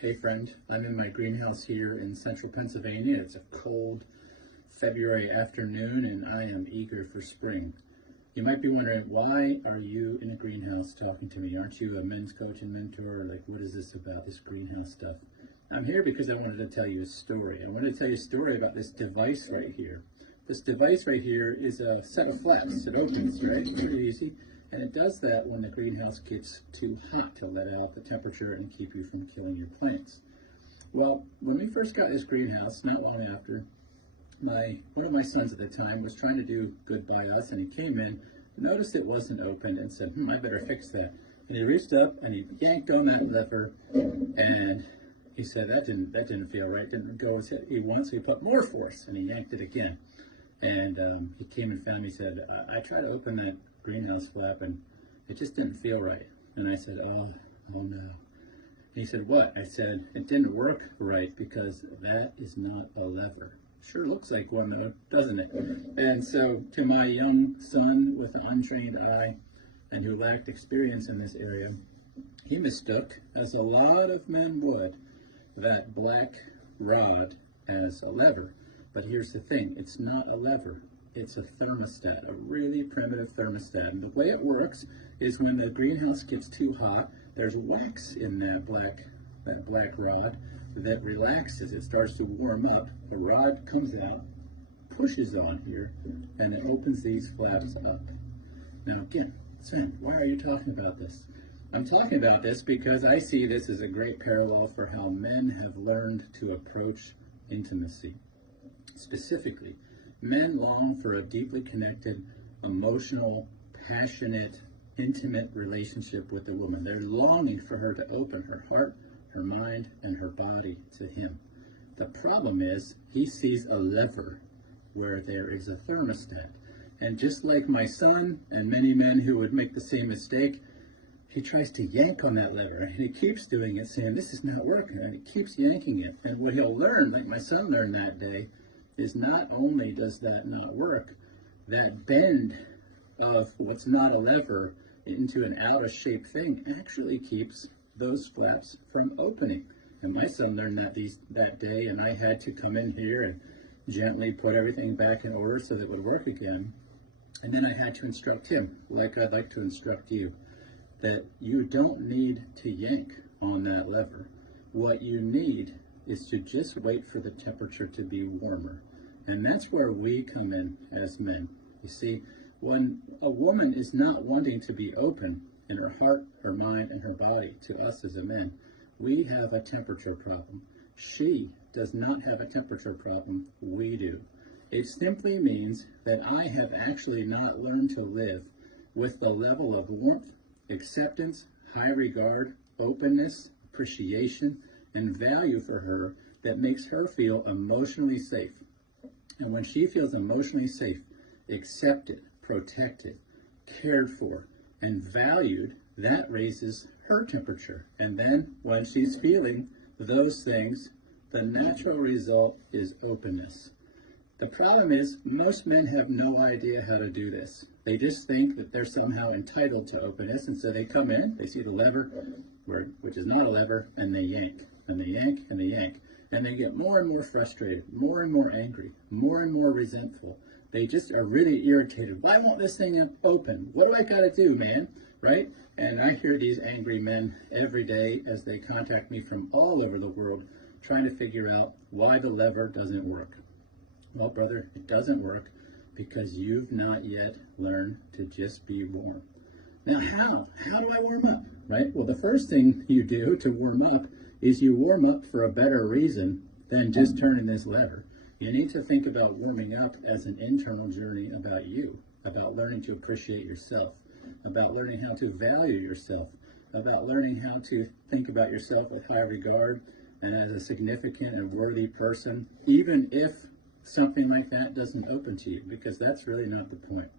Hey friend, I'm in my greenhouse here in central Pennsylvania. It's a cold February afternoon and I am eager for spring. You might be wondering, why are you in a greenhouse talking to me? Aren't you a men's coach and mentor? Like, what is this about, this greenhouse stuff? I'm here because I wanted to tell you a story. I wanted to tell you a story about this device right here. This device right here is a set of flaps. It opens, right? Very easy. And it does that when the greenhouse gets too hot to let out the temperature and keep you from killing your plants. Well, when we first got this greenhouse, not long after, one of my sons at the time was trying to do good by us, and he came in, noticed it wasn't open, and said, I better fix that. And he reached up and he yanked on that lever, and he said, that didn't feel right, didn't go as he wants, so he put more force, and he yanked it again. And he came and found me, said, I tried to open that greenhouse flap and it just didn't feel right. And I said, oh no. And he said, what? I said, it didn't work right because that is not a lever. Sure looks like one though, doesn't it? And so to my young son with an untrained eye and who lacked experience in this area, he mistook, as a lot of men would, that black rod as a lever. But here's the thing, it's not a lever, it's a thermostat, a really primitive thermostat. And the way it works is when the greenhouse gets too hot, there's wax in that black rod that relaxes. It starts to warm up. The rod comes out, pushes on here, and it opens these flaps up. Now again, Sven, why are you talking about this? I'm talking about this because I see this as a great parallel for how men have learned to approach intimacy. Specifically, men long for a deeply connected, emotional, passionate, intimate relationship with a woman. They're longing for her to open her heart, her mind, and her body to him. The problem is, he sees a lever where there is a thermostat. And just like my son and many men who would make the same mistake, he tries to yank on that lever, and he keeps doing it, saying, this is not working, and he keeps yanking it. And what he'll learn, like my son learned that day, is not only does that not work, that bend of what's not a lever into an out of shape thing actually keeps those flaps from opening. And my son learned that day, and I had to come in here and gently put everything back in order so that it would work again. And then I had to instruct him, like I'd like to instruct you, that you don't need to yank on that lever. What you need is to just wait for the temperature to be warmer. And that's where we come in as men. You see, when a woman is not wanting to be open in her heart, her mind, and her body to us as a man, we have a temperature problem. She does not have a temperature problem, we do. It simply means that I have actually not learned to live with the level of warmth, acceptance, high regard, openness, appreciation, and value for her that makes her feel emotionally safe. And when she feels emotionally safe, accepted, protected, cared for, and valued, that raises her temperature. And then when she's feeling those things, the natural result is openness. The problem is most men have no idea how to do this. They just think that they're somehow entitled to openness, and so they come in, they see the lever, which is not a lever, and they yank, and they yank, and they yank. And they get more and more frustrated, more and more angry, more and more resentful. They just are really irritated. Why won't this thing open? What do I got to do, man? Right? And I hear these angry men every day as they contact me from all over the world trying to figure out why the lever doesn't work. Well, brother, it doesn't work because you've not yet learned to just be warm. Now, how? How do I warm up? Right? Well, the first thing you do to warm up is you warm up for a better reason than just turning this lever. You need to think about warming up as an internal journey about you, about learning to appreciate yourself, about learning how to value yourself, about learning how to think about yourself with high regard and as a significant and worthy person, even if something like that doesn't open to you, because that's really not the point.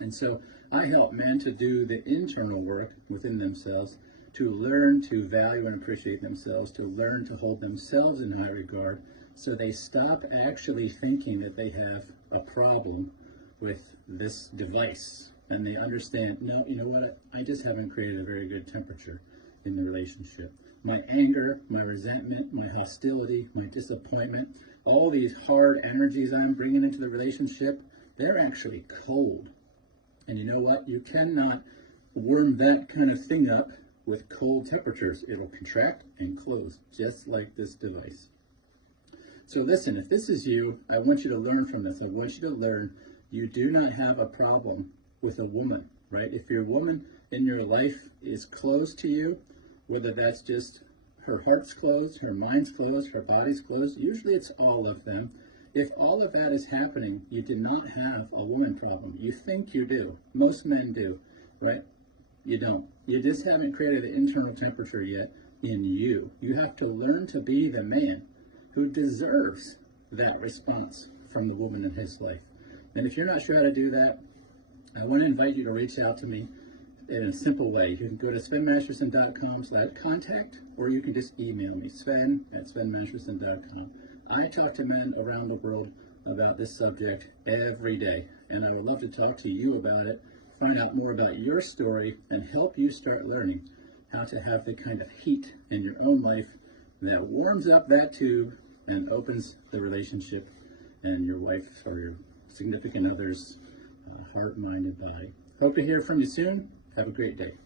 And so I help men to do the internal work within themselves, to learn to value and appreciate themselves, to learn to hold themselves in high regard, so they stop actually thinking that they have a problem with this device. And they understand, no, you know what, I just haven't created a very good temperature. in the relationship. My anger, my resentment, my hostility, my disappointment, all these hard energies I'm bringing into the relationship, they're actually cold. And you know what? You cannot warm that kind of thing up with cold temperatures. It'll contract and close, just like this device. So listen, if this is you, I want you to learn from this. I want you to learn you do not have a problem with a woman, right? If your woman in your life is closed to you, whether that's just her heart's closed, her mind's closed, her body's closed, usually it's all of them. If all of that is happening, you do not have a woman problem. You think you do. Most men do, right? You don't. You just haven't created the internal temperature yet in you. You have to learn to be the man who deserves that response from the woman in his life. And if you're not sure how to do that, I want to invite you to reach out to me in a simple way. You can go to svenmasterson.com/contact, or you can just email me, sven@svenmasterson.com. I talk to men around the world about this subject every day, and I would love to talk to you about it, find out more about your story, and help you start learning how to have the kind of heat in your own life that warms up that tube and opens the relationship and your wife or your significant other's heart, mind, and body. Hope to hear from you soon. Have a great day.